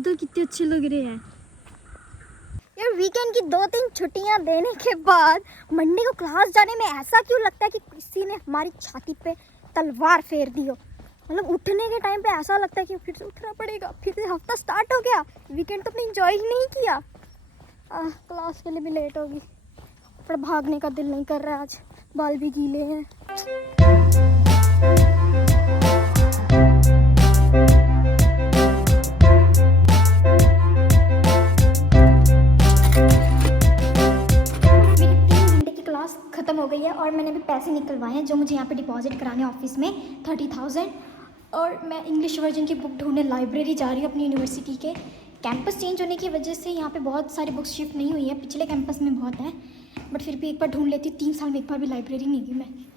बादल कितने अच्छे लग रहे हैं यार। वीकेंड की 2-3 छुट्टियां देने के बाद मंडे को क्लास जाने में ऐसा क्यों लगता है कि किसी ने हमारी छाती पे तलवार फेर दी हो। मतलब उठने के टाइम पे ऐसा लगता है कि फिर से उठना पड़ेगा, फिर से हफ्ता स्टार्ट हो गया, वीकेंड तो अपने इंजॉय ही नहीं किया। क्लास के लिए भी लेट होगी, पर भागने का दिल नहीं कर रहा है, आज बाल भी गीले हैं। ख़त्म हो गई है और मैंने अभी पैसे निकलवाए हैं जो मुझे यहाँ पे डिपॉजिट कराने ऑफिस में 30,000। और मैं इंग्लिश वर्जन की बुक ढूंढने लाइब्रेरी जा रही हूँ अपनी यूनिवर्सिटी के। कैंपस चेंज होने की वजह से यहाँ पे बहुत सारी बुक्स शिफ्ट नहीं हुई है, पिछले कैंपस में बहुत है, बट फिर भी एक बार ढूंढ लेती हूँ। 3 साल में एक बार भी लाइब्रेरी नहीं गई मैं।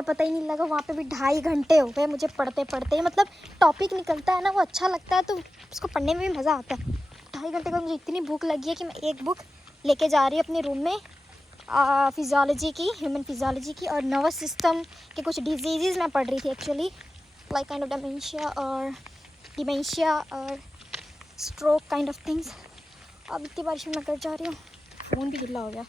पता ही नहीं लगा, वहाँ पे भी 2.5 घंटे हो गए मुझे पढ़ते पढ़ते। मतलब टॉपिक निकलता है ना, वो अच्छा लगता है तो उसको पढ़ने में भी मज़ा आता है। 2.5 घंटे बाद मुझे इतनी भूख लगी है कि मैं एक बुक लेके जा रही हूँ अपने रूम में, फिजियोलॉजी की, ह्यूमन फिजियोलॉजी की, और नर्वस सिस्टम के कुछ डिजीज़ मैं पढ़ रही थी actually, like kind of dementia और स्ट्रोक काइंड ऑफ थिंग्स। अब इतनी बारिश में मैं घर जा रही हूँ, फ़ोन भी गिला हो गया।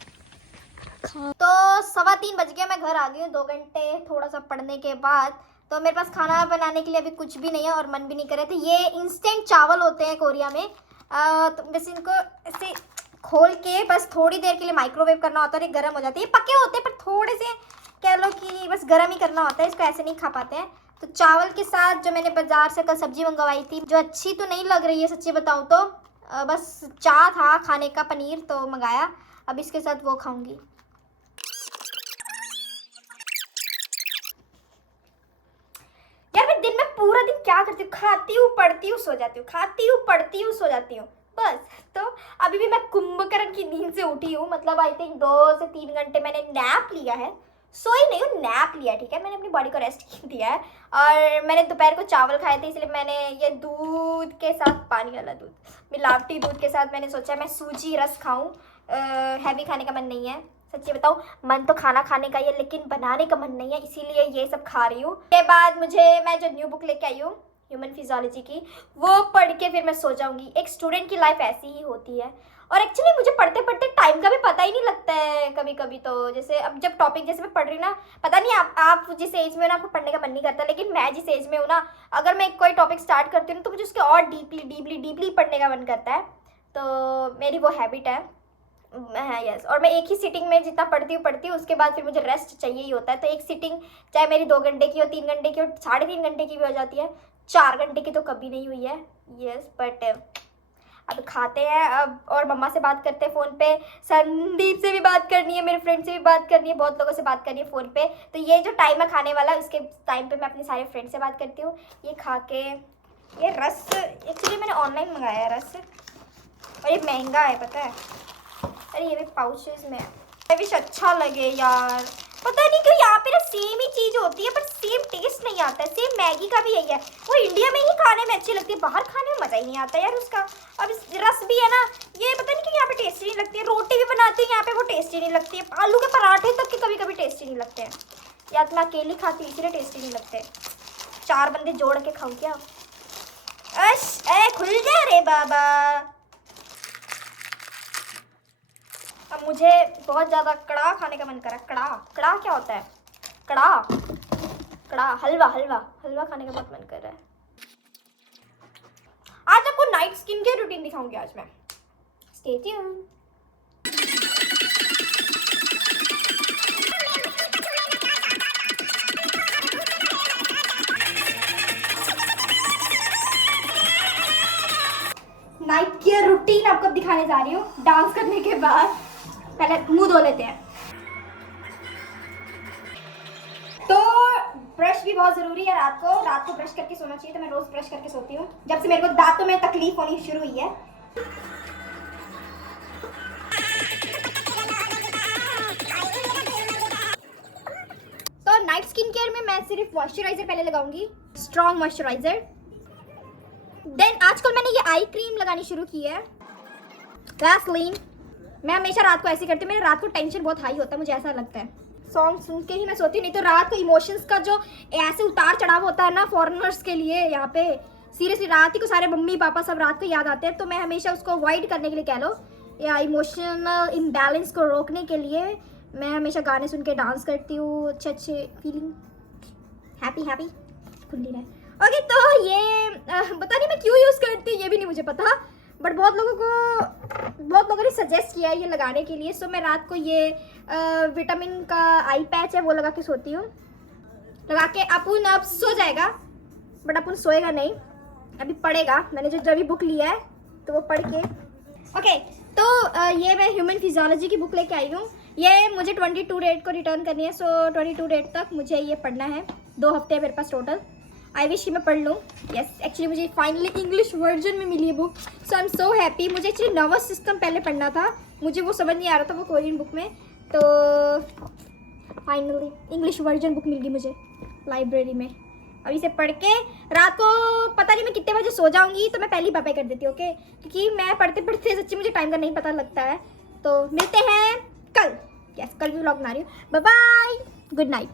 तो 3:15 बज गया, मैं घर आ गई हूँ 2 घंटे थोड़ा सा पढ़ने के बाद। तो मेरे पास खाना बनाने के लिए अभी कुछ भी नहीं है और मन भी नहीं कर रहे थे। ये इंस्टेंट चावल होते हैं कोरिया में, तो बस इनको ऐसे खोल के बस थोड़ी देर के लिए माइक्रोवेव करना होता है, ये गर्म हो जाते हैं। ये पके होते हैं पर थोड़े से कह लो कि बस गर्म ही करना होता है, इसको ऐसे नहीं खा पाते हैं। तो चावल के साथ जो मैंने बाज़ार से कल सब्ज़ी मंगवाई थी, जो अच्छी तो नहीं लग रही है सच्ची बताऊँ तो, बस चाह था खाने का, पनीर तो मंगाया, अब इसके साथ वो खाऊँगी। यार मैं दिन में पूरा दिन क्या करती हूँ, खाती हूँ, पढ़ती हूँ, सो जाती हूँ, खाती हूँ, पढ़ती हूँ, सो जाती हूँ, बस। तो अभी भी मैं कुंभकर्ण की नींद से उठी हूँ, मतलब आई थिंक 2 से 3 घंटे मैंने नैप लिया है, सोई नहीं हूँ, नैप लिया, ठीक है, मैंने अपनी बॉडी को रेस्ट दिया है। और मैंने दोपहर को चावल खाए थे, इसलिए मैंने ये दूध के साथ, पानी वाला दूध, मिलावटी दूध के साथ मैंने सोचा मैं सूजी रस खाऊं। हैवी खाने का मन नहीं है, सच्ची बताऊं, मन तो खाना खाने का ही है लेकिन बनाने का मन नहीं है, इसीलिए ये सब खा रही हूँ। के बाद मैं जो न्यू बुक लेके आई हूँ ह्यूमन फिजियोलॉजी की, वो पढ़ के फिर मैं सो जाऊंगी। एक स्टूडेंट की लाइफ ऐसी ही होती है। और एक्चुअली मुझे पढ़ते पढ़ते टाइम का भी पता ही नहीं लगता है कभी कभी। तो जैसे अब जब टॉपिक जैसे मैं पढ़ रही हूँ ना, पता नहीं आप जिस एज में हो ना आपको पढ़ने का मन नहीं करता, लेकिन मैं जिस एज में हूँ ना, अगर मैं कोई टॉपिक स्टार्ट करती हूँ तो मुझे उसके और डीपली पढ़ने का मन करता है। तो मेरी वो हैबिट है। हाँ यस, और मैं एक ही सिटिंग में जितना पढ़ती हूँ उसके बाद फिर मुझे रेस्ट चाहिए ही होता है। तो एक सिटिंग चाहे मेरी 2 घंटे की हो, 3 घंटे की हो, 3.5 घंटे की भी हो जाती है, 4 घंटे की तो कभी नहीं हुई है। यस, बट अब खाते हैं अब, और मम्मा से बात करते हैं फ़ोन पे, संदीप से भी बात करनी है, मेरे फ्रेंड से भी बात करनी है, बहुत लोगों से बात करनी है फ़ोन पे। तो ये जो टाइम है खाने वाला, इसके टाइम पे मैं अपने सारे फ्रेंड से बात करती हूँ। ये खा के, ये रस एक्चुअली मैंने ऑनलाइन मंगाया है रस, और ये महंगा है पता है। अरे ये भी पाउचेस में है, विश अच्छा लगे यार, पता नहीं क्यों यहाँ पे ना सेम ही चीज़ होती है पर सेम टेस्ट नहीं आता है। सेम मैगी का भी यही है, वो इंडिया में ही खाने में अच्छी लगती है, बाहर खाने में मज़ा ही नहीं आता यार उसका। अब इस रस भी है ना, ये पता नहीं क्यों यहाँ पे टेस्टी नहीं लगती है। रोटी भी बनाती है यहाँ पे, वो टेस्टी नहीं लगती है। आलू के पराठे तक के कभी कभी टेस्टी नहीं लगते हैं, या तो मैं अकेली खाती हूँ इसीलिए टेस्टी नहीं लगते। 4 बंदे जोड़ के खाऊँ क्या? खुल जा रे बाबा। अब मुझे बहुत ज़्यादा कड़ा खाने का मन करा। कड़ा क्या होता है? कड़ा हलवा खाने का बहुत मन कर रहा है। आज आपको नाइट स्किन केयर रूटीन दिखाऊंगी आज मैं, stay tuned. Night care routine आपको दिखाने जा रही हूँ। डांस करने के बाद पहले मुंह धो लेते हैं। तो ब्रश भी बहुत ज़रूरी है रात को ब्रश करके सोना चाहिए, तो मैं रोज़ ब्रश करके सोती हूँ जब से मेरे को दांतों में तकलीफ होनी शुरू हुई है। तो नाइट स्किन केयर में मैं सिर्फ मॉइस्चराइजर पहले लगाऊंगी, स्ट्रॉन्ग मॉइस्चराइजर। देन आजकल मैंने ये आई क्रीम लगानी शुरू की है, वैसलीन। मैं हमेशा रात को ऐसे करती हूँ, मेरे रात को टेंशन बहुत हाई होता है, मुझे ऐसा लगता है। सॉन्ग सुन के ही मैं सोती हूँ, नहीं तो रात को इमोशंस का जो ऐसे उतार चढ़ाव होता है ना फॉरेनर्स के लिए यहाँ पे, सीरियसली रात ही को सारे मम्मी पापा सब रात को याद आते हैं। तो मैं हमेशा उसको अवॉइड करने के लिए कह लो, या इमोशनल इम्बैलेंस को रोकने के लिए मैं हमेशा गाने सुन के डांस करती हूँ, अच्छे अच्छे फीलिंग हैप्पी खुली रहे। ओके, तो ये पता नहीं मैं क्यों यूज़ करती हूँ, ये भी नहीं मुझे पता, बट बहुत लोगों ने सजेस्ट किया है ये लगाने के लिए। सो मैं रात को ये विटामिन का आई पैच है वो लगा के सोती हूँ। लगा के अपन अब सो जाएगा, बट अपन सोएगा नहीं, अभी पढ़ेगा। मैंने जो अभी बुक लिया है तो वो पढ़ के ओके। तो ये मैं ह्यूमन फिजियोलॉजी की बुक लेके आई हूँ। ये मुझे 22 डेट को रिटर्न करनी है, सो 22 डेट तक मुझे ये पढ़ना है। 2 हफ्ते है मेरे पास टोटल। आई विश कि मैं पढ़ लूँ। यस, एक्चुअली मुझे फाइनली इंग्लिश वर्जन में मिली है book, so I am so happy. मुझे एक्चुअली नर्वस सिस्टम पहले पढ़ना था, मुझे वो समझ नहीं आ रहा था वो कोरियन बुक में, तो फाइनली इंग्लिश वर्जन बुक मिल गई मुझे लाइब्रेरी में। अब इसे पढ़ के रात को पता नहीं मैं कितने बजे सो जाऊंगी, तो मैं पहले ही कर देती हूँ ओके, क्योंकि मैं पढ़ते पढ़ते सच्ची मुझे टाइम का नहीं पता लगता है। तो मिलते हैं कल। यस, कल भी व्लॉग बना रही हूँ। Bye bye, good night.